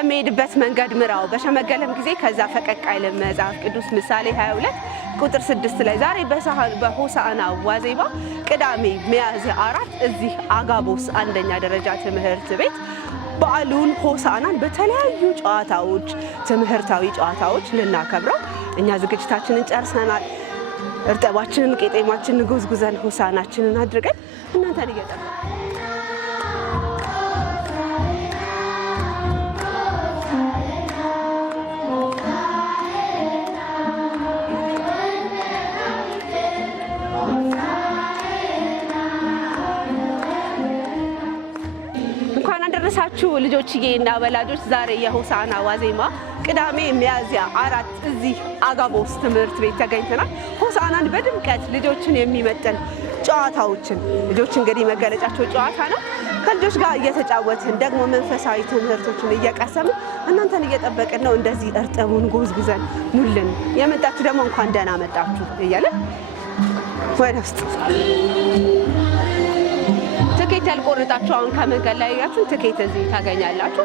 በሚሄድበት መንገድ ምራው በሸመገለም ጊዜ ከዛ ፈቀቅ አይልም። መጽሐፍ ቅዱስ ምሳሌ 22 ቁጥር 6 ላይ ዛሬ በሆሳዕና ዋዜማ ቅዳሜ ሚያዝያ 4 እዚህ አጋቦስ አንደኛ ደረጃ ትምህርት ቤት በዓሉን ሆሳዕናን በተለያዩ ጨዋታዎች ትምህርታዊ ጨዋታዎች ልናከብረው እኛ ዝግጅታችንን ጨርሰናል። እርጥባችንን ቄጤማችንን ጎዝጉዘን ሆሳዕናችንን አድርገን እናንተን እየጠበቅን ልጆችዬ እና ወላጆች ዛሬ የሆሳዕና ዋዜማ ቅዳሜ ሚያዝያ 4 እዚህ አጋቦስ ትምህርት ቤት ተገኝተናል። ሆሳዕናን በድምቀት ልጆችን የሚመጥን ጨዋታዎችን ልጆች እንግዲህ መገለጫቸው ጨዋታ ነው። ከልጆች ጋር እየተጫወትን ደግሞ መንፈሳዊ ትምህርቶችን እየቀሰምን እናንተን እየጠበቅን ነው። እንደዚህ እርጥቡን ጎዝጉዘን ኑልን። የመጣችሁ ደግሞ እንኳን ደህና መጣችሁ እያለን ወደ ውስጥ ትኬት ያልቆረጣችሁ አሁን ከመንገድ ላይ ያያችሁ ትኬት እዚህ ታገኛላችሁ።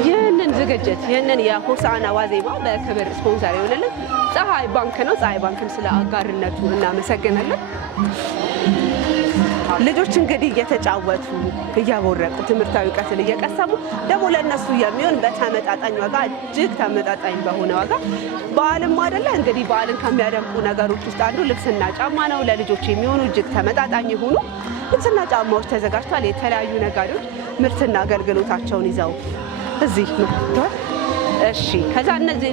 ይህንን ዝግጅት ይህንን የሆሳዕና ዋዜማ በክብር ስፖንሰር የሆነልን ፀሐይ ባንክ ነው። ፀሐይ ባንክን ስለ አጋርነቱ እናመሰግናለን። ልጆች እንግዲህ እየተጫወቱ እያቦረቁ ትምህርታዊ እውቀትን እየቀሰሙ ደግሞ ለነሱ የሚሆን በተመጣጣኝ ዋጋ እጅግ ተመጣጣኝ በሆነ ዋጋ በዓልም አይደለ እንግዲህ በዓልን ከሚያደምቁ ነገሮች ውስጥ አንዱ ልብስና ጫማ ነው። ለልጆች የሚሆኑ እጅግ ተመጣጣኝ የሆኑ ልብስና ጫማዎች ተዘጋጅቷል። የተለያዩ ነጋዴዎች ምርትና አገልግሎታቸውን ይዘው እዚህ መጥተዋል። እሺ ከዛ እንደዚህ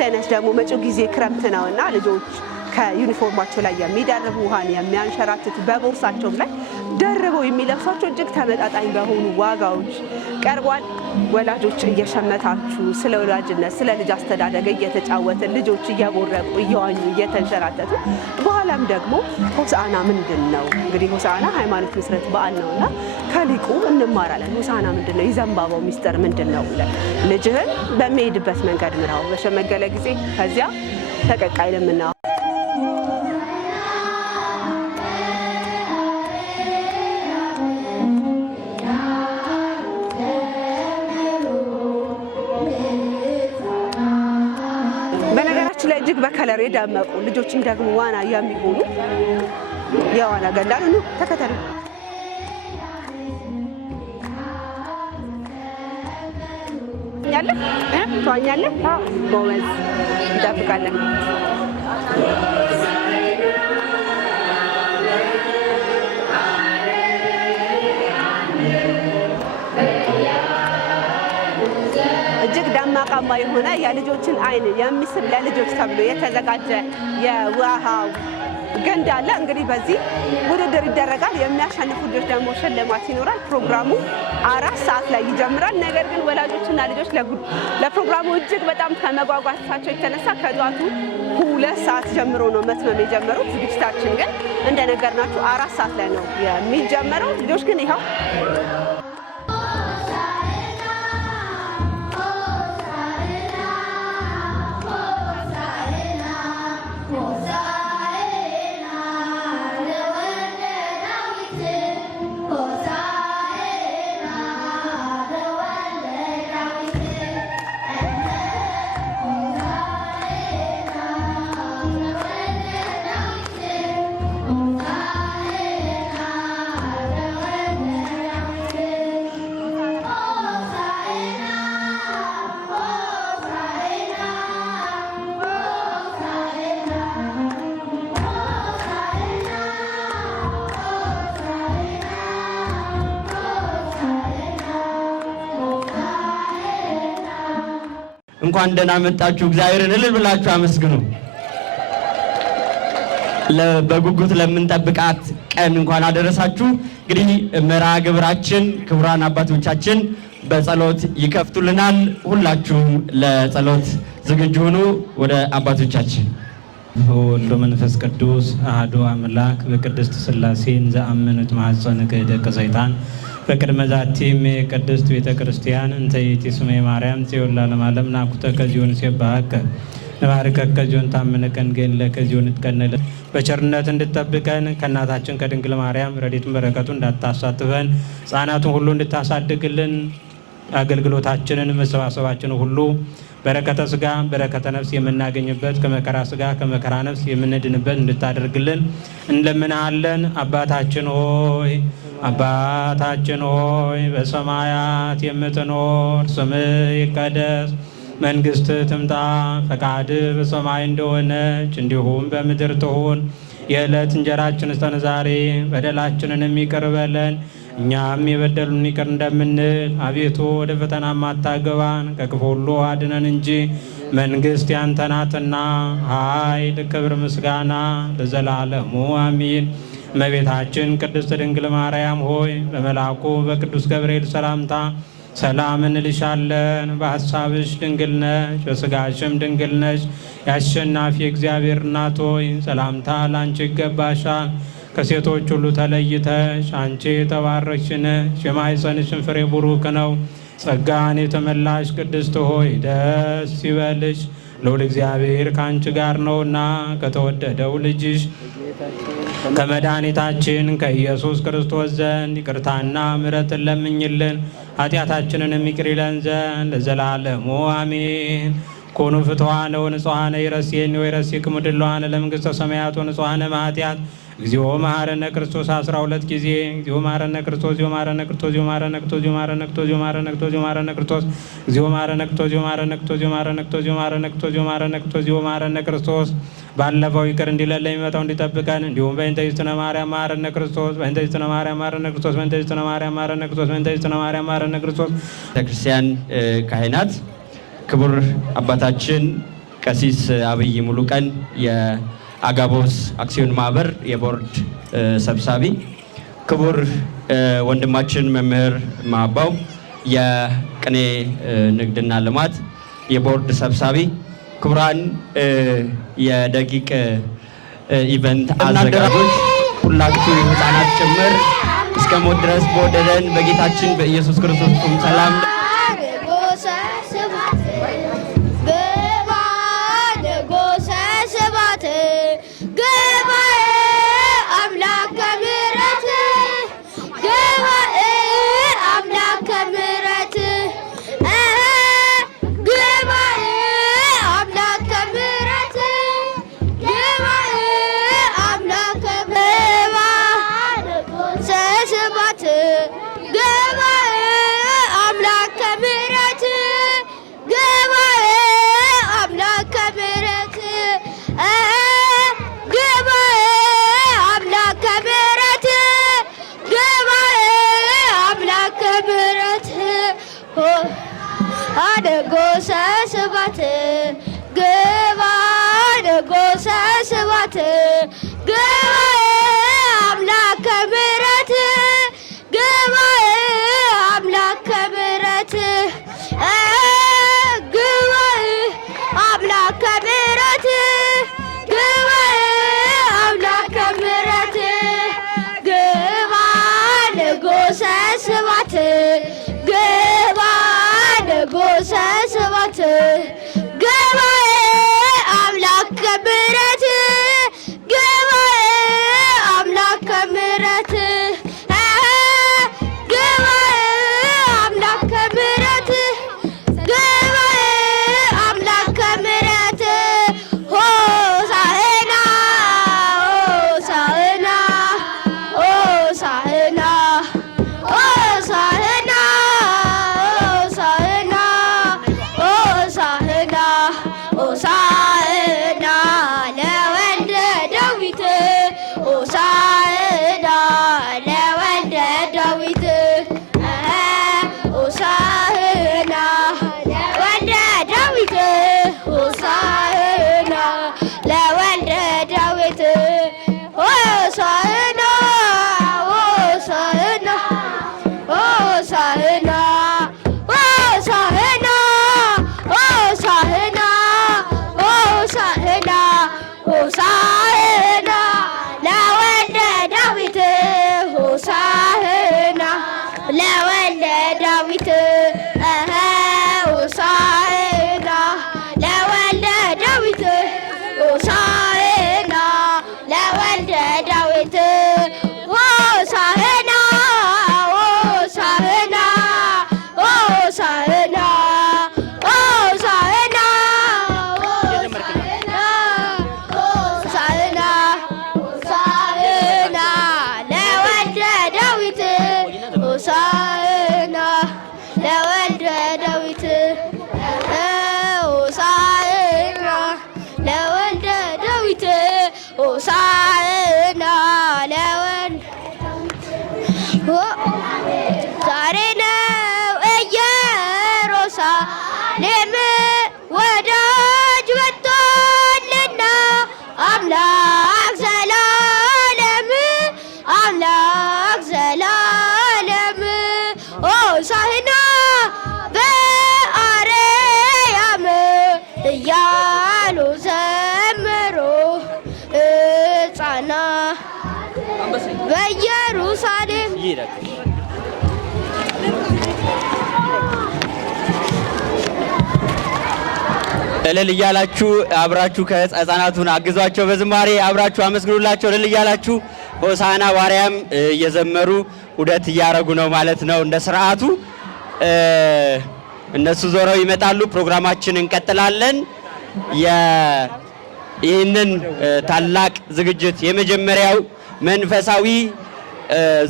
አይነት ደግሞ መጪው ጊዜ ክረምት ነውና ልጆች ከዩኒፎርማቸው ላይ የሚደርቡ ውሃን የሚያንሸራትት በቦርሳቸውም ላይ ደርበው የሚለብሷቸው እጅግ ተመጣጣኝ በሆኑ ዋጋዎች ቀርቧል። ወላጆች እየሸመታችሁ ስለ ወላጅነት ስለ ልጅ አስተዳደግ እየተጫወትን ልጆች እየቦረቁ እየዋኙ እየተንሸራተቱ በኋላም ደግሞ ሆሳዕና ምንድን ነው እንግዲህ ሆሳዕና ሃይማኖት ምስረት በዓል ነውና ከሊቁ እንማራለን። ሆሳዕና ምንድን ነው? የዘንባባው ሚስጥር ምንድን ነው? ልጅህን በሚሄድበት መንገድ ምራው በሸመገለ ጊዜ ከዚያ ፈቀቅ አይልምና እጅግ በከለር የደመቁ ልጆችም ደግሞ ዋና የሚሆኑ የዋና ገንዳ ነው። ተከተሉ። ተዋኛለህ? ጎበዝ። እንጠብቃለን። እጅግ ደማቃማ የሆነ የልጆችን አይን የሚስብ ለልጆች ተብሎ የተዘጋጀ የውሃ ገንዳ አለ። እንግዲህ በዚህ ውድድር ይደረጋል። የሚያሸንፉ ልጆች ደግሞ ሽልማት ይኖራል። ፕሮግራሙ 4 ሰዓት ላይ ይጀምራል። ነገር ግን ወላጆችና ልጆች ለፕሮግራሙ እጅግ በጣም ከመጓጓታቸው የተነሳ ከጧቱ 2 ሰዓት ጀምሮ ነው መትመም የጀመሩት። ዝግጅታችን ግን እንደነገርናችሁ 4 ሰዓት ላይ ነው የሚጀመረው። ልጆች ግን ይኸው እንኳን ደህና መጣችሁ። እግዚአብሔርን እልል ብላችሁ አመስግኑ። በጉጉት ለምንጠብቃት ቀን እንኳን አደረሳችሁ። እንግዲህ መርሃ ግብራችን ክቡራን አባቶቻችን በጸሎት ይከፍቱልናል። ሁላችሁም ለጸሎት ዝግጁ ሁኑ። ወደ አባቶቻችን ወልዶ መንፈስ ቅዱስ አሐዱ አምላክ በቅድስት ሥላሴ ዘአመኑት ማኅፀነ ክህደተ ሰይጣን በቅድመ ዛቲም ቅድስት ቤተ ክርስቲያን እንተ ይእቲ ስመ ማርያም ጽዮን ለዓለመ ዓለም ናኩተ ከዚዮን ሲባሐከ ንባርከከ ከዚሁን ታምነከን ገን ለከዚሁን ትቀነለ በቸርነት እንድትጠብቀን ከእናታችን ከድንግል ማርያም ረድኤቱን በረከቱ እንዳታሳትፈን ሕፃናቱን ሁሉ እንድታሳድግልን አገልግሎታችንን መሰባሰባችንን ሁሉ በረከተ ሥጋ በረከተ ነፍስ የምናገኝበት ከመከራ ሥጋ ከመከራ ነፍስ የምንድንበት እንድታደርግልን እንለምናለን። አባታችን ሆይ በሰማያት የምትኖር ስምህ ይቀደስ፣ መንግሥትህ ትምጣ፣ ፈቃድህ በሰማይ እንደሆነች እንዲሁም በምድር ትሁን። የዕለት እንጀራችንን ስጠን ዛሬ፣ በደላችንን ይቅር በለን እኛም የበደሉን ይቅር እንደምንል፣ አቤቱ ወደ ፈተና አታግባን ከክፉ ሁሉ አድነን እንጂ መንግሥት ያንተ ናትና ኃይል፣ ክብር፣ ምስጋና ለዘላለሙ አሚን። እመቤታችን ቅድስት ድንግል ማርያም ሆይ በመልአኩ በቅዱስ ገብርኤል ሰላምታ ሰላም እንልሻለን። በሐሳብሽ ድንግል ነሽ፣ በሥጋሽም ድንግል ነሽ። የአሸናፊ እግዚአብሔር እናት ሆይ ሰላምታ ላንቺ ይገባሻል። ከሴቶች ሁሉ ተለይተሽ አንቺ የተባረክሽ ነሽ፣ የማኅፀንሽን ፍሬ ቡሩክ ነው። ጸጋን የተመላሽ ቅድስት ሆይ ደስ ይበልሽ፣ ልዑል እግዚአብሔር ከአንቺ ጋር ነውና ከተወደደው ልጅሽ ከመድኃኒታችን ከኢየሱስ ክርስቶስ ዘንድ ይቅርታና ምሕረትን ለምኝልን ኃጢአታችንን ይቅር ይለን ዘንድ ለዘላለሙ አሜን። ኮኑ ፍትዋነ ወንጹሐነ ይረሴኒ ወይረሴክሙ ድሉዋነ ለመንግሥተ ሰማያት ወንጹሐነ እምኃጢአት እግዚኦ መሐረነ ክርስቶስ 12 ጊዜ እግዚኦ መሐረነ ክርስቶስ እግዚኦ መሐረነ ክርስቶስ እግዚኦ መሐረነ ክርስቶስ እግዚኦ መሐረነ ክርስቶስ እግዚኦ መሐረነ ክርስቶስ እግዚኦ መሐረነ ክርስቶስ እግዚኦ መሐረነ ክርስቶስ እግዚኦ መሐረነ ክርስቶስ እግዚኦ መሐረነ ክርስቶስ እግዚኦ መሐረነ ክርስቶስ እግዚኦ መሐረነ ክርስቶስ እግዚኦ መሐረነ ክርስቶስ ባለፈው ይቅር እንዲለን ለሚመጣው እንዲጠብቀን እንዲሁም በእንተ እግዝእትነ ማርያም መሐረነ ክርስቶስ በእንተ እግዝእትነ ማርያም መሐረነ ክርስቶስ በእንተ እግዝእትነ ማርያም መሐረነ ክርስቶስ በእንተ እግዝእትነ ማርያም መሐረነ ክርስቶስ። ቤተክርስቲያን ካህናት፣ ክቡር አባታችን ቀሲስ አብይ ሙሉቀን የአጋቦስ አክሲዮን ማህበር የቦርድ ሰብሳቢ፣ ክቡር ወንድማችን መምህር ማባው የቅኔ ንግድና ልማት የቦርድ ሰብሳቢ፣ ክቡራን የደቂቅ ኢቨንት አዘጋጆች ሁላችሁ ሕፃናት ጭምር እስከ ሞት ድረስ በወደደን በጌታችን በኢየሱስ ክርስቶስ ቁም ሰላም ለወልደ ዳዊት ኢየሩሳሌም ወዳጅ ወጥቶልና አምላክ ዘላለም አምላክ ዘላለም ሆሳዕና በአርያም እያሉ ዘምሩ ሕፃናት በኢየሩሳሌም። እልል እያላችሁ አብራችሁ ከሕፃናቱን አግዟቸው፣ በዝማሬ አብራችሁ አመስግኑላቸው። እልል እያላችሁ ሆሳዕና በአርያም እየዘመሩ ዑደት እያረጉ ነው ማለት ነው። እንደ ስርዓቱ እነሱ ዞረው ይመጣሉ። ፕሮግራማችን እንቀጥላለን። ይህንን ታላቅ ዝግጅት የመጀመሪያው መንፈሳዊ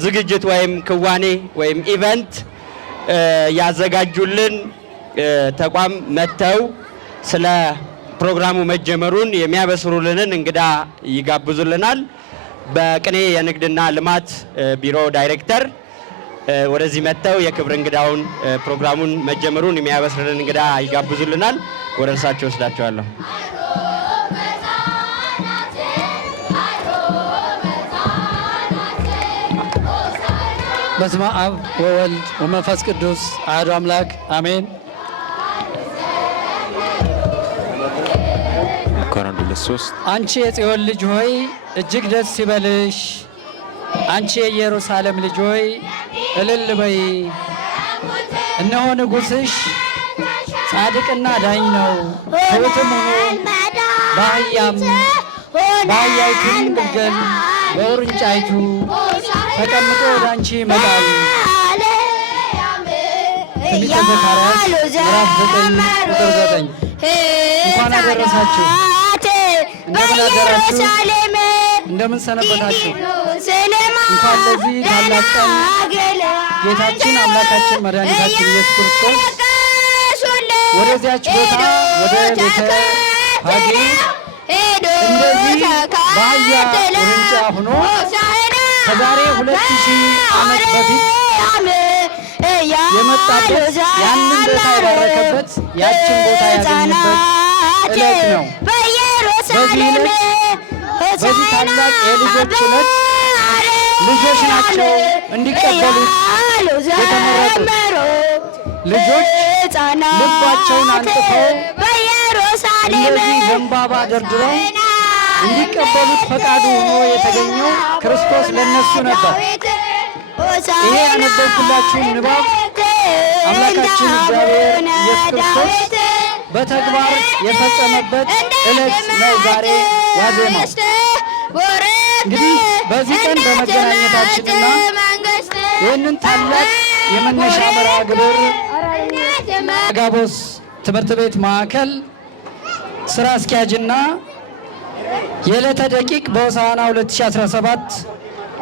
ዝግጅት ወይም ክዋኔ ወይም ኢቨንት ያዘጋጁልን ተቋም መጥተው ስለ ፕሮግራሙ መጀመሩን የሚያበስሩልንን እንግዳ ይጋብዙልናል። በቅኔ የንግድና ልማት ቢሮ ዳይሬክተር ወደዚህ መጥተው የክብር እንግዳውን ፕሮግራሙን መጀመሩን የሚያበስሩልን እንግዳ ይጋብዙልናል። ወደ እርሳቸው ወስዳቸዋለሁ። በስመ አብ ወወልድ ወመንፈስ ቅዱስ አሐዱ አምላክ አሜን። አንቺ የጽዮን ልጅ ሆይ እጅግ ደስ ይበልሽ፣ አንቺ የኢየሩሳሌም ልጅ ሆይ እልል በይ። እነሆ ንጉሥሽ ጻድቅና ዳኝ ነው፣ ትሑትም ሆኖ በአህያይቱም ግልገል በውርንጫይቱ ተቀምጦ ወደ አንቺ ይመጣል። ትንቢተ ዘካርያስ ምዕራፍ 9 ቁጥር 9። እንኳን አደረሳችሁ። እንደምን አደራችሁ? እንደምን ሰነበታችሁ? እንኳን ለዚህ ታላቅ ቀን ጌታችን አምላካችን መድኃኒታችን ኢየሱስ ክርስቶስ ወደዚያች ቦታ ወደ ቤተ ፋጌ እንደዚህ በአህያ ውርንጫ ሆኖ ከዛሬ 2000 ዓመት በፊት የመጣበት ያንን ቦታ የባረከበት ያችን ቦታ ያገኘበት ዕለት ነው። በዚህ ዕለት በዚህ ታላቅ የልጆች ዕለት ልጆች ናቸው እንዲቀበሉት የተመረጡት። ልጆች ልባቸውን አንጥፈው እንደዚህ ዘንባባ ደርድረው እንዲቀበሉት ፈቃዱ ሆኖ የተገኘው ክርስቶስ ለነሱ ነበር። ይሄ ያነበብኩላችሁን ንባብ አምላካችን እግዚአብሔር ኢየሱስ ክርስቶስ በተግባር የፈጸመበት ዕለት ነው ዛሬ ዋዜማው። እንግዲህ በዚህ ቀን በመገናኘታችንና ይህንን ታላቅ የመነሻ መርሃ ግብር አጋቦስ ትምህርት ቤት ማዕከል ስራ አስኪያጅና የዕለተ ደቂቅ በሆሳዕና 2017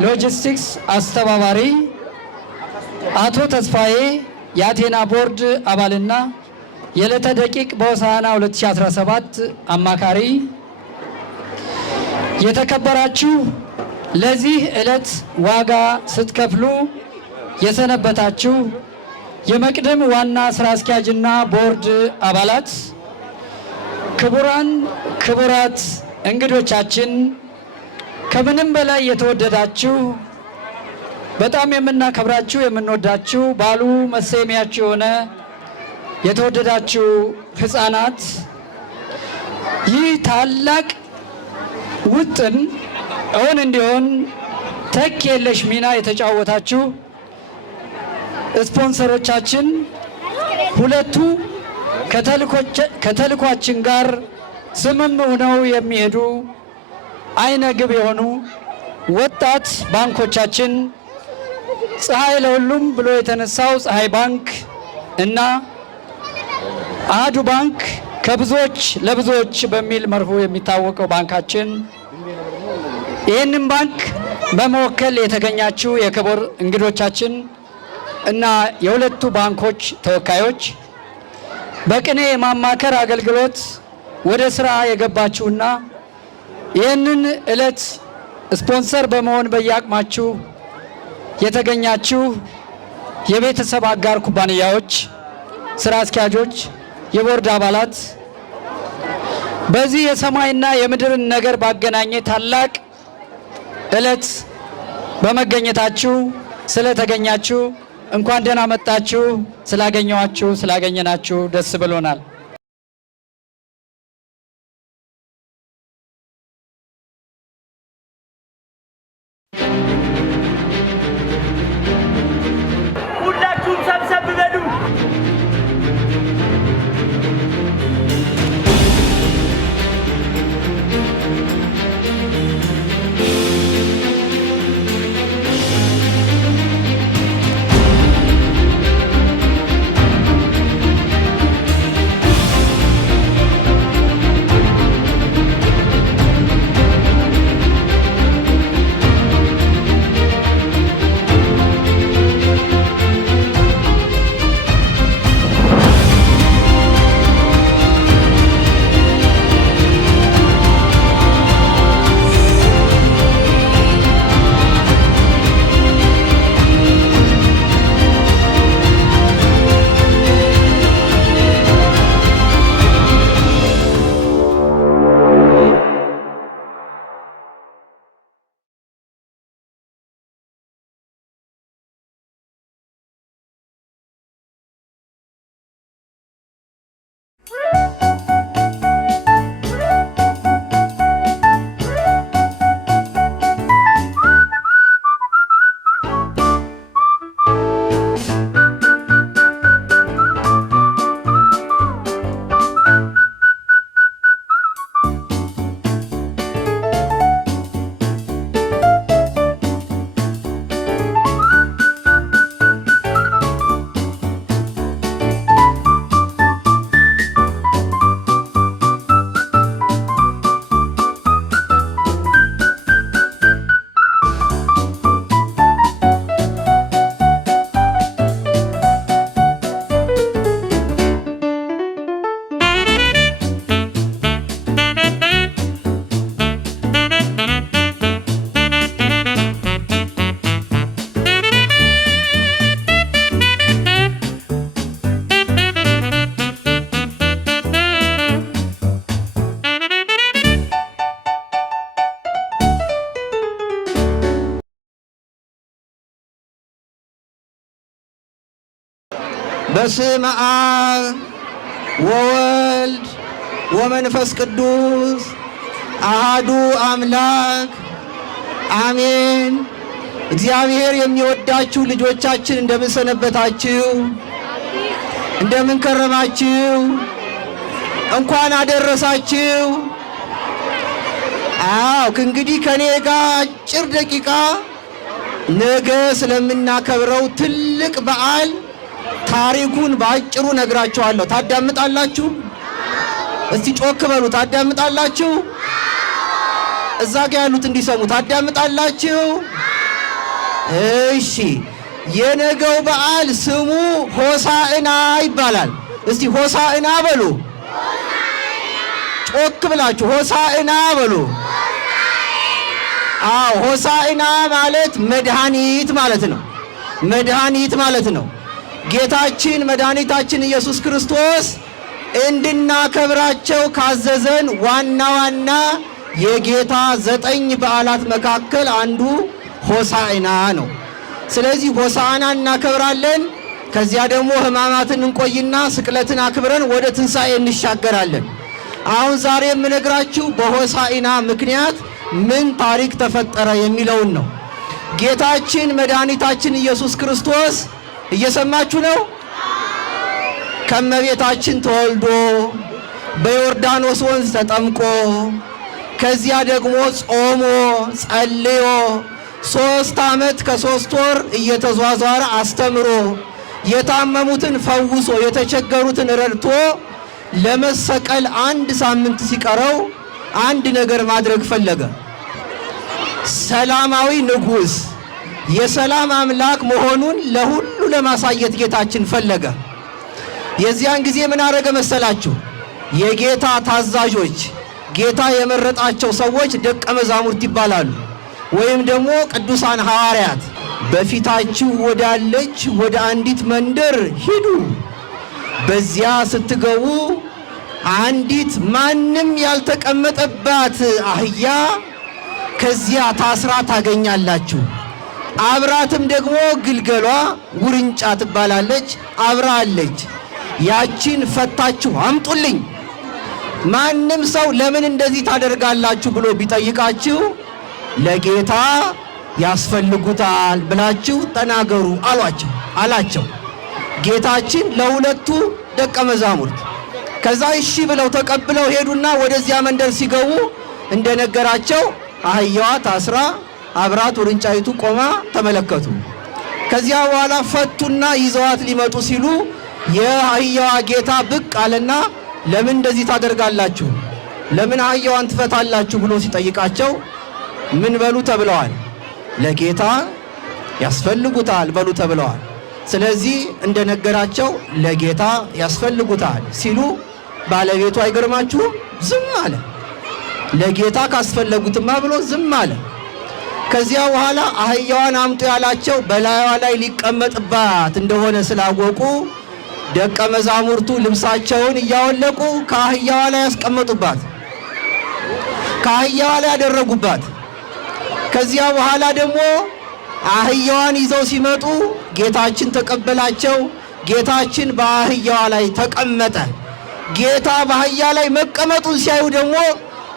ሎጂስቲክስ አስተባባሪ አቶ ተስፋዬ የአቴና ቦርድ አባልና የዕለተ ደቂቅ በሆሳዕና 2017 አማካሪ፣ የተከበራችሁ ለዚህ ዕለት ዋጋ ስትከፍሉ የሰነበታችሁ የመቅደም ዋና ስራ አስኪያጅና ቦርድ አባላት፣ ክቡራን ክቡራት እንግዶቻችን፣ ከምንም በላይ የተወደዳችሁ በጣም የምናከብራችሁ የምንወዳችሁ ባሉ መሰሚያችሁ የሆነ የተወደዳችሁ ሕፃናት፣ ይህ ታላቅ ውጥን እውን እንዲሆን ተኪ የለሽ ሚና የተጫወታችሁ ስፖንሰሮቻችን፣ ሁለቱ ከተልኳችን ጋር ስምም ሆነው የሚሄዱ አይነ ግብ የሆኑ ወጣት ባንኮቻችን ፀሐይ ለሁሉም ብሎ የተነሳው ፀሐይ ባንክ እና አሃዱ ባንክ ከብዙዎች ለብዙዎች በሚል መርሁ የሚታወቀው ባንካችን፣ ይህንን ባንክ በመወከል የተገኛችሁ የክቡር እንግዶቻችን እና የሁለቱ ባንኮች ተወካዮች፣ በቅኔ የማማከር አገልግሎት ወደ ስራ የገባችሁና ይህንን ዕለት ስፖንሰር በመሆን በየአቅማችሁ የተገኛችሁ የቤተሰብ አጋር ኩባንያዎች ስራ አስኪያጆች፣ የቦርድ አባላት በዚህ የሰማይና የምድርን ነገር ባገናኘ ታላቅ ዕለት በመገኘታችሁ ስለተገኛችሁ እንኳን ደህና መጣችሁ። ስላገኘናችሁ ደስ ብሎናል። ሁላችሁም ሰብሰብ በሉ። በስመ አብ ወወልድ ወመንፈስ ቅዱስ አሃዱ አምላክ አሜን። እግዚአብሔር የሚወዳችሁ ልጆቻችን እንደምን ሰነበታችሁ? እንደምን ከረማችሁ? እንኳን አደረሳችሁ። እንግዲህ ከኔ ጋር አጭር ደቂቃ ነገ ስለምናከብረው ትልቅ በዓል ታሪኩን ባጭሩ ነግራችኋለሁ። ታዳምጣላችሁ? እስቲ ጮክ በሉ። ታዳምጣላችሁ? እዛ ጋር ያሉት እንዲሰሙ ታዳምጣላችሁ? እሺ። የነገው በዓል ስሙ ሆሳዕና ይባላል። እስቲ ሆሳዕና በሉ። ጮክ ብላችሁ ሆሳዕና በሉ። ሆሳዕና ማለት መድኃኒት ማለት ነው። መድኃኒት ማለት ነው። ጌታችን መድኃኒታችን ኢየሱስ ክርስቶስ እንድናከብራቸው ካዘዘን ዋና ዋና የጌታ 9 በዓላት መካከል አንዱ ሆሳዕና ነው። ስለዚህ ሆሳዕና እናከብራለን። ከዚያ ደግሞ ሕማማትን እንቆይና ስቅለትን አክብረን ወደ ትንሣኤ እንሻገራለን። አሁን ዛሬ የምነግራችሁ በሆሳዕና ምክንያት ምን ታሪክ ተፈጠረ የሚለውን ነው። ጌታችን መድኃኒታችን ኢየሱስ ክርስቶስ እየሰማችሁ ነው? ከመቤታችን ተወልዶ በዮርዳኖስ ወንዝ ተጠምቆ ከዚያ ደግሞ ጾሞ ጸልዮ 3 ዓመት ከ3 ወር እየተዟዟረ አስተምሮ የታመሙትን ፈውሶ የተቸገሩትን ረድቶ ለመሰቀል 1 ሳምንት ሲቀረው አንድ ነገር ማድረግ ፈለገ። ሰላማዊ ንጉሥ የሰላም አምላክ መሆኑን ለሁሉ ለማሳየት ጌታችን ፈለገ። የዚያን ጊዜ ምን አረገ መሰላችሁ? የጌታ ታዛዦች፣ ጌታ የመረጣቸው ሰዎች ደቀ መዛሙርት ይባላሉ፣ ወይም ደግሞ ቅዱሳን ሐዋርያት። በፊታችሁ ወዳለች ወደ አንዲት መንደር ሂዱ፣ በዚያ ስትገቡ አንዲት ማንም ያልተቀመጠባት አህያ ከዚያ ታስራ ታገኛላችሁ። አብራትም ደግሞ ግልገሏ ውርንጫ ትባላለች፣ አብራ አለች። ያቺን ፈታችሁ አምጡልኝ። ማንም ሰው ለምን እንደዚህ ታደርጋላችሁ ብሎ ቢጠይቃችሁ ለጌታ ያስፈልጉታል ብላችሁ ተናገሩ አላቸው ጌታችን ለሁለቱ ደቀ መዛሙርት። ከዛ እሺ ብለው ተቀብለው ሄዱና ወደዚያ መንደር ሲገቡ እንደነገራቸው አህያዋ ታስራ አብራት ውርንጫይቱ ቆማ ተመለከቱ። ከዚያ በኋላ ፈቱና ይዘዋት ሊመጡ ሲሉ የአህያዋ ጌታ ብቅ አለና ለምን እንደዚህ ታደርጋላችሁ? ለምን አህያዋን ትፈታላችሁ ብሎ ሲጠይቃቸው ምን በሉ ተብለዋል? ለጌታ ያስፈልጉታል በሉ ተብለዋል። ስለዚህ እንደነገራቸው ለጌታ ያስፈልጉታል ሲሉ ባለቤቱ አይገርማችሁም? ዝም አለ። ለጌታ ካስፈለጉትማ ብሎ ዝም አለ። ከዚያ በኋላ አህያዋን አምጡ ያላቸው በላይዋ ላይ ሊቀመጥባት እንደሆነ ስላወቁ ደቀ መዛሙርቱ ልብሳቸውን እያወለቁ ከአህያዋ ላይ ያስቀመጡባት፣ ከአህያዋ ላይ ያደረጉባት። ከዚያ በኋላ ደግሞ አህያዋን ይዘው ሲመጡ ጌታችን ተቀበላቸው። ጌታችን በአህያዋ ላይ ተቀመጠ። ጌታ በአህያ ላይ መቀመጡን ሲያዩ ደግሞ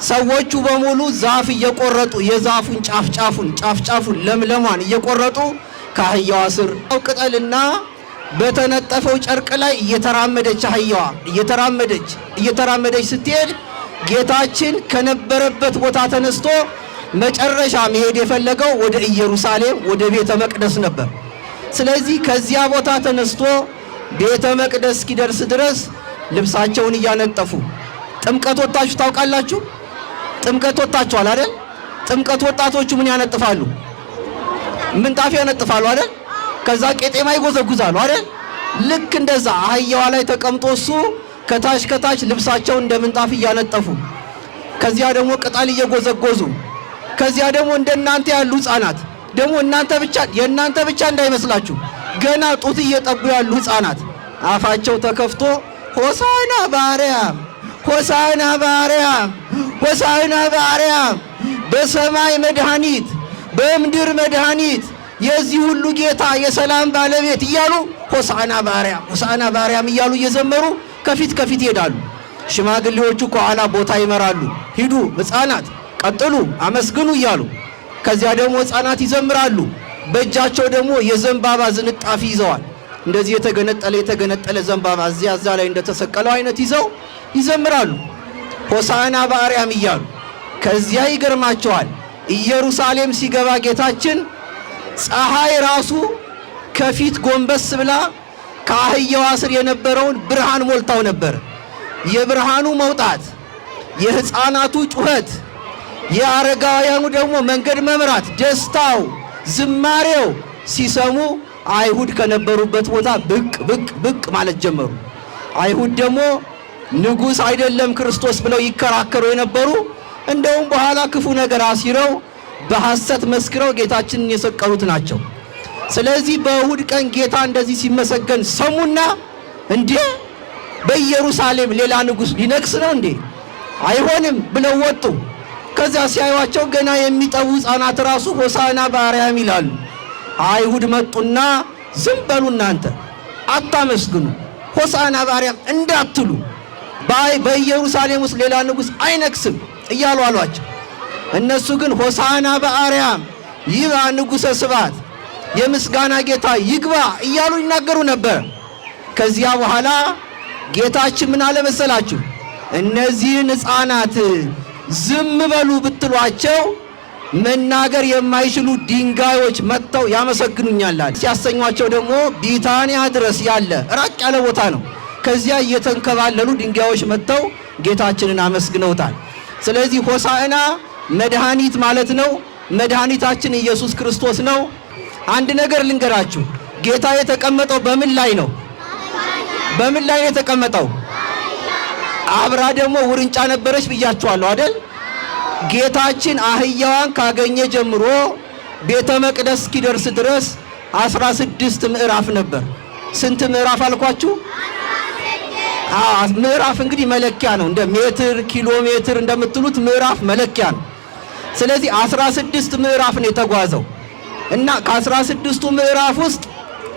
ሰዎቹ በሙሉ ዛፍ እየቆረጡ የዛፉን ጫፍጫፉን ለምለሟን እየቆረጡ ከአህያዋ ስር ቅጠልና በተነጠፈው ጨርቅ ላይ እየተራመደች አህያዋ እየተራመደች ስትሄድ ጌታችን ከነበረበት ቦታ ተነስቶ መጨረሻ መሄድ የፈለገው ወደ ኢየሩሳሌም ወደ ቤተ መቅደስ ነበር። ስለዚህ ከዚያ ቦታ ተነስቶ ቤተ መቅደስ እስኪደርስ ድረስ ልብሳቸውን እያነጠፉ ጥምቀት ወጣችሁ ታውቃላችሁ? ጥምቀት ወጣችኋል አይደል? ጥምቀት ወጣቶቹ ምን ያነጥፋሉ? ምንጣፍ ያነጥፋሉ አይደል? ከዛ ቄጤማ ይጎዘጉዛሉ አይደል? ልክ እንደዛ አህያዋ ላይ ተቀምጦ እሱ ከታች ልብሳቸውን እንደ ምንጣፍ እያነጠፉ ከዚያ ደግሞ ቅጠል እየጎዘጎዙ ከዚያ ደግሞ እንደናንተ ያሉ ሕፃናት ደግሞ የእናንተ ብቻ እንዳይመስላችሁ ገና ጡት እየጠቡ ያሉ ሕፃናት አፋቸው ተከፍቶ ሆሳዕና በአርያም ሆሳዕና በአርያም ሆሳዕና በአርያም በሰማይ መድኃኒት በምድር መድኃኒት የዚህ ሁሉ ጌታ የሰላም ባለቤት እያሉ ሆሳዕና በአርያም እያሉ እየዘመሩ ከፊት ይሄዳሉ። ሽማግሌዎቹ ከኋላ ቦታ ይመራሉ። ሂዱ ሕፃናት ቀጥሉ አመስግኑ እያሉ። ከዚያ ደግሞ ሕፃናት ይዘምራሉ። በእጃቸው ደግሞ የዘንባባ ዝንጣፊ ይዘዋል። እንደዚህ የተገነጠለ ዘንባባ እዛ ላይ እንደተሰቀለው አይነት ይዘው ይዘምራሉ ሆሳዕና በአርያም እያሉ። ከዚያ ይገርማቸዋል ኢየሩሳሌም ሲገባ ጌታችን ፀሐይ ራሱ ከፊት ጎንበስ ብላ ከአህያዋ ስር የነበረውን ብርሃን ሞልታው ነበር። የብርሃኑ መውጣት፣ የሕፃናቱ ጩኸት፣ የአረጋውያኑ ደግሞ መንገድ መምራት፣ ደስታው፣ ዝማሬው ሲሰሙ አይሁድ ከነበሩበት ቦታ ብቅ ማለት ጀመሩ። አይሁድ ደግሞ ንጉሥ አይደለም ክርስቶስ ብለው ይከራከሩ የነበሩ እንደውም በኋላ ክፉ ነገር አሲረው በሐሰት መስክረው ጌታችንን የሰቀሉት ናቸው። ስለዚህ በእሁድ ቀን ጌታ እንደዚህ ሲመሰገን ሰሙና እንዴ በኢየሩሳሌም ሌላ ንጉሥ ሊነግስ ነው እንዴ? አይሆንም ብለው ወጡ። ከዚያ ሲያዩዋቸው ገና የሚጠቡ ሕፃናት ራሱ ሆሳዕና በአርያም ይላሉ። አይሁድ መጡና ዝም በሉ እናንተ አታመስግኑ፣ ሆሳዕና በአርያም እንዳትሉ፣ በኢየሩሳሌም ውስጥ ሌላ ንጉሥ አይነግስም እያሉ አሏቸው። እነሱ ግን ሆሳዕና በአርያም ይግባ ንጉሠ ስብሐት የምስጋና ጌታ ይግባ እያሉ ይናገሩ ነበር። ከዚያ በኋላ ጌታችን ምን አለ መሰላችሁ? እነዚህን ሕፃናት ዝም በሉ ብትሏቸው መናገር የማይችሉ ድንጋዮች መጥተው ያመሰግኑኛል ሲያሰኟቸው ደግሞ ቢታንያ ድረስ ያለ ራቅ ያለ ቦታ ነው። ከዚያ እየተንከባለሉ ድንጋዮች መጥተው ጌታችንን አመስግነውታል። ስለዚህ ሆሳዕና መድኃኒት ማለት ነው። መድኃኒታችን ኢየሱስ ክርስቶስ ነው። አንድ ነገር ልንገራችሁ፣ ጌታ የተቀመጠው በምን ላይ ነው? በምን ላይ ነው የተቀመጠው? አብራ ደግሞ ውርንጫ ነበረች ብያችኋለሁ አይደል? ጌታችን አህያዋን ካገኘ ጀምሮ ቤተ መቅደስ እስኪደርስ ድረስ 16 ምዕራፍ ነበር። ስንት ምዕራፍ አልኳችሁ? ምዕራፍ እንግዲህ መለኪያ ነው። እንደ ሜትር ኪሎ ሜትር እንደምትሉት ምዕራፍ መለኪያ ነው። ስለዚህ 16 ምዕራፍ ነው የተጓዘው እና ከ16ቱ ምዕራፍ ውስጥ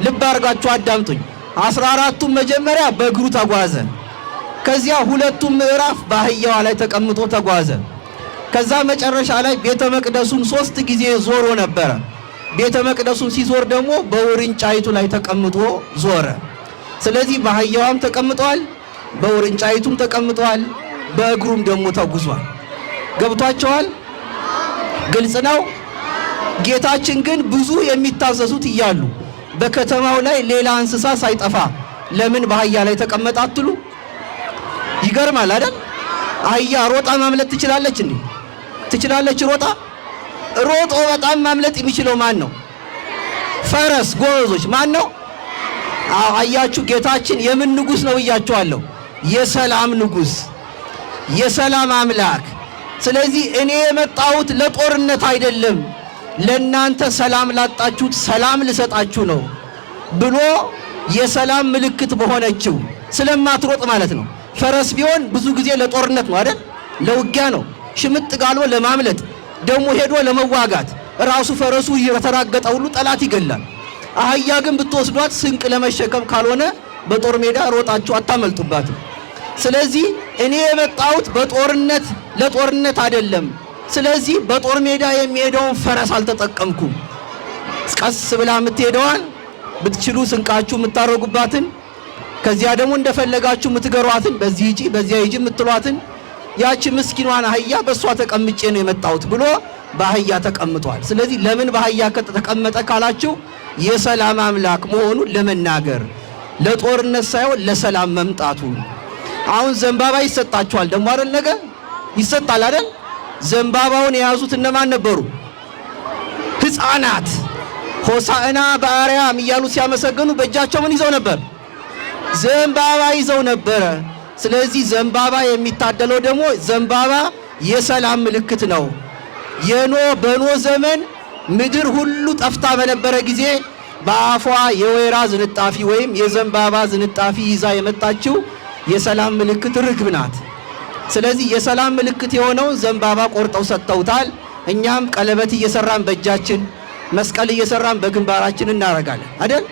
ልብ አድርጋችሁ አዳምጡኝ። 14ቱ መጀመሪያ በእግሩ ተጓዘ። ከዚያ 2ቱ ምዕራፍ በአህያዋ ላይ ተቀምጦ ተጓዘ። ከዛ መጨረሻ ላይ ቤተ መቅደሱን 3 ጊዜ ዞሮ ነበረ። ቤተ መቅደሱን ሲዞር ደግሞ በውርንጫይቱ ላይ ተቀምጦ ዞረ። ስለዚህ በአህያዋም ተቀምጧል፣ በውርንጫይቱም ተቀምጧል፣ በእግሩም ደግሞ ተጉዟል። ገብቷቸዋል? ግልጽ ነው። ጌታችን ግን ብዙ የሚታዘዙት እያሉ በከተማው ላይ ሌላ እንስሳ ሳይጠፋ ለምን በአህያ ላይ ተቀመጠ አትሉ? ይገርማል አይደል? አህያ ሮጣ ማምለጥ ትችላለች እንዴ? ትችላለች ሮጣ? ሮጦ በጣም ማምለጥ የሚችለው ማን ነው? ፈረስ። ጎበዞች ማን ነው? አያችሁ፣ ጌታችን የምን ንጉሥ ነው ብያችኋለሁ? የሰላም ንጉሥ፣ የሰላም አምላክ። ስለዚህ እኔ የመጣሁት ለጦርነት አይደለም፣ ለእናንተ ሰላም ላጣችሁት ሰላም ልሰጣችሁ ነው ብሎ የሰላም ምልክት በሆነችው ስለማትሮጥ ማለት ነው። ፈረስ ቢሆን ብዙ ጊዜ ለጦርነት ነው አይደል? ለውጊያ ነው። ሽምጥ ጋልቦ ለማምለጥ ደግሞ ሄዶ ለመዋጋት ራሱ ፈረሱ የተራገጠ ሁሉ ጠላት ይገላል። አህያ ግን ብትወስዷት ስንቅ ለመሸከም ካልሆነ በጦር ሜዳ ሮጣችሁ አታመልጡባትም። ስለዚህ እኔ የመጣሁት በጦርነት ለጦርነት አይደለም። ስለዚህ በጦር ሜዳ የሚሄደውን ፈረስ አልተጠቀምኩም። ቀስ ብላ የምትሄደዋን ብትችሉ ስንቃችሁ የምታረጉባትን፣ ከዚያ ደግሞ እንደፈለጋችሁ የምትገሯትን፣ በዚህ ሂጂ በዚያ ሂጂ የምትሏትን ያቺ ምስኪኗን አህያ በእሷ ተቀምጬ ነው የመጣሁት ብሎ በአህያ ተቀምጧል። ስለዚህ ለምን በአህያ ተቀመጠ ካላችሁ የሰላም አምላክ መሆኑን ለመናገር፣ ለጦርነት ሳይሆን ለሰላም መምጣቱ። አሁን ዘንባባ ይሰጣችኋል ደግሞ አይደል? ነገ ይሰጣል አይደል? ዘንባባውን የያዙት እነማን ነበሩ? ሕፃናት። ሆሳዕና በአርያም እያሉ ሲያመሰግኑ በእጃቸው ምን ይዘው ነበር? ዘንባባ ይዘው ነበረ። ስለዚህ ዘንባባ የሚታደለው ደግሞ ዘንባባ የሰላም ምልክት ነው። በኖህ ዘመን ምድር ሁሉ ጠፍታ በነበረ ጊዜ በአፏ የወይራ ዝንጣፊ ወይም የዘንባባ ዝንጣፊ ይዛ የመጣችው የሰላም ምልክት ርግብ ናት። ስለዚህ የሰላም ምልክት የሆነውን ዘንባባ ቆርጠው ሰጥተውታል። እኛም ቀለበት እየሰራን በእጃችን፣ መስቀል እየሰራን በግንባራችን እናረጋለን አይደል?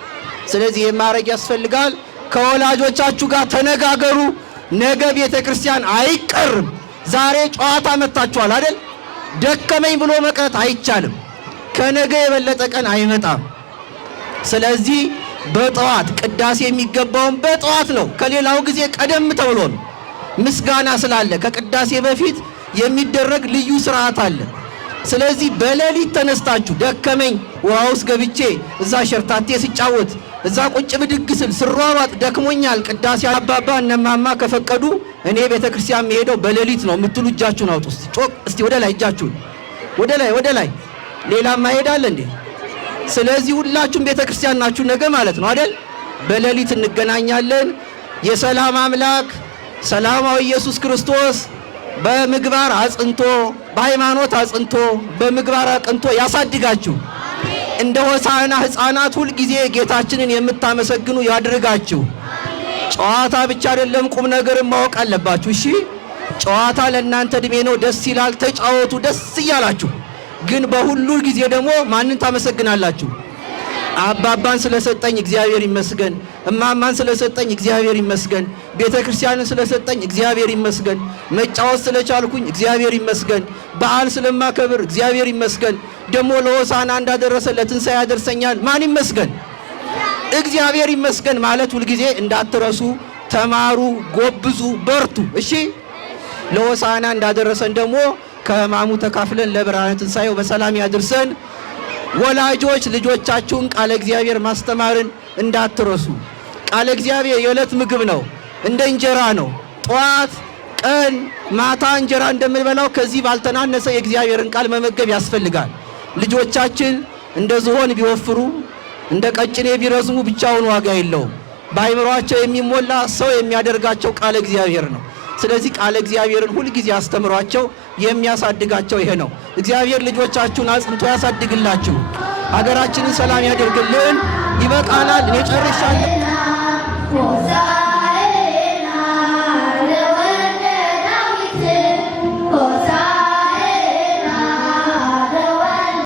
ስለዚህ የማረግ ያስፈልጋል። ከወላጆቻችሁ ጋር ተነጋገሩ። ነገ ቤተ ክርስቲያን አይቀርም። ዛሬ ጨዋታ መታችኋል አይደል? ደከመኝ ብሎ መቅረት አይቻልም። ከነገ የበለጠ ቀን አይመጣም። ስለዚህ በጠዋት ቅዳሴ የሚገባውን በጠዋት ነው። ከሌላው ጊዜ ቀደም ተብሎ ነው። ምስጋና ስላለ ከቅዳሴ በፊት የሚደረግ ልዩ ስርዓት አለ። ስለዚህ በሌሊት ተነስታችሁ ደከመኝ ውሃ ውስጥ ገብቼ እዛ ሸርታቴ ሲጫወት እዛ ቁጭ ብድግ ስል ስሯሯጥ ደክሞኛል፣ ቅዳሴ አባባ እነማማ ከፈቀዱ እኔ ቤተ ክርስቲያን የምሄደው በሌሊት ነው የምትሉ እጃችሁን አውጡ። እስቲ ወደ ላይ እጃችሁን ወደ ላይ። ሌላማ ሄዳለ እንዴ? ስለዚህ ሁላችሁም ቤተ ክርስቲያን ናችሁ ነገ ማለት ነው አይደል? በሌሊት እንገናኛለን። የሰላም አምላክ ሰላማዊ ኢየሱስ ክርስቶስ በምግባር አጽንቶ በሃይማኖት አጽንቶ በምግባር አቅንቶ ያሳድጋችሁ። እንደ ሆሳዕና ሕፃናት ሁል ጊዜ ጌታችንን የምታመሰግኑ ያድርጋችሁ። ጨዋታ ብቻ አይደለም፣ ቁም ነገርን ማወቅ አለባችሁ። እሺ፣ ጨዋታ ለእናንተ እድሜ ነው፣ ደስ ይላል። ተጫወቱ ደስ እያላችሁ። ግን በሁሉ ጊዜ ደግሞ ማንን ታመሰግናላችሁ? አባባን ስለሰጠኝ እግዚአብሔር ይመስገን፣ እማማን ስለሰጠኝ እግዚአብሔር ይመስገን፣ ቤተ ክርስቲያንን ስለሰጠኝ እግዚአብሔር ይመስገን፣ መጫወት ስለቻልኩኝ እግዚአብሔር ይመስገን፣ በዓል ስለማከብር እግዚአብሔር ይመስገን፣ ደግሞ ለሆሳዕና እንዳደረሰ ለትንሣኤ ያደርሰኛል። ማን ይመስገን? እግዚአብሔር ይመስገን ማለት ሁልጊዜ እንዳትረሱ። ተማሩ፣ ጎብዙ፣ በርቱ። እሺ፣ ለሆሳዕና እንዳደረሰን ደግሞ ከሕማሙ ተካፍለን ለብርሃነ ትንሣኤው በሰላም ያድርሰን። ወላጆች ልጆቻችሁን ቃለ እግዚአብሔር ማስተማርን እንዳትረሱ። ቃለ እግዚአብሔር የዕለት ምግብ ነው፣ እንደ እንጀራ ነው። ጠዋት፣ ቀን፣ ማታ እንጀራ እንደምንበላው ከዚህ ባልተናነሰ የእግዚአብሔርን ቃል መመገብ ያስፈልጋል። ልጆቻችን እንደ ዝሆን ቢወፍሩ እንደ ቀጭኔ ቢረዝሙ ብቻውን ዋጋ የለውም። በአይምሯቸው የሚሞላ ሰው የሚያደርጋቸው ቃለ እግዚአብሔር ነው። ስለዚህ ቃለ እግዚአብሔርን ሁልጊዜ አስተምሯቸው። የሚያሳድጋቸው ይሄ ነው። እግዚአብሔር ልጆቻችሁን አጽንቶ ያሳድግላችሁ። ሀገራችንን ሰላም ያደርግልን። ይበቃናል። እኔ ጨርሻለሁ።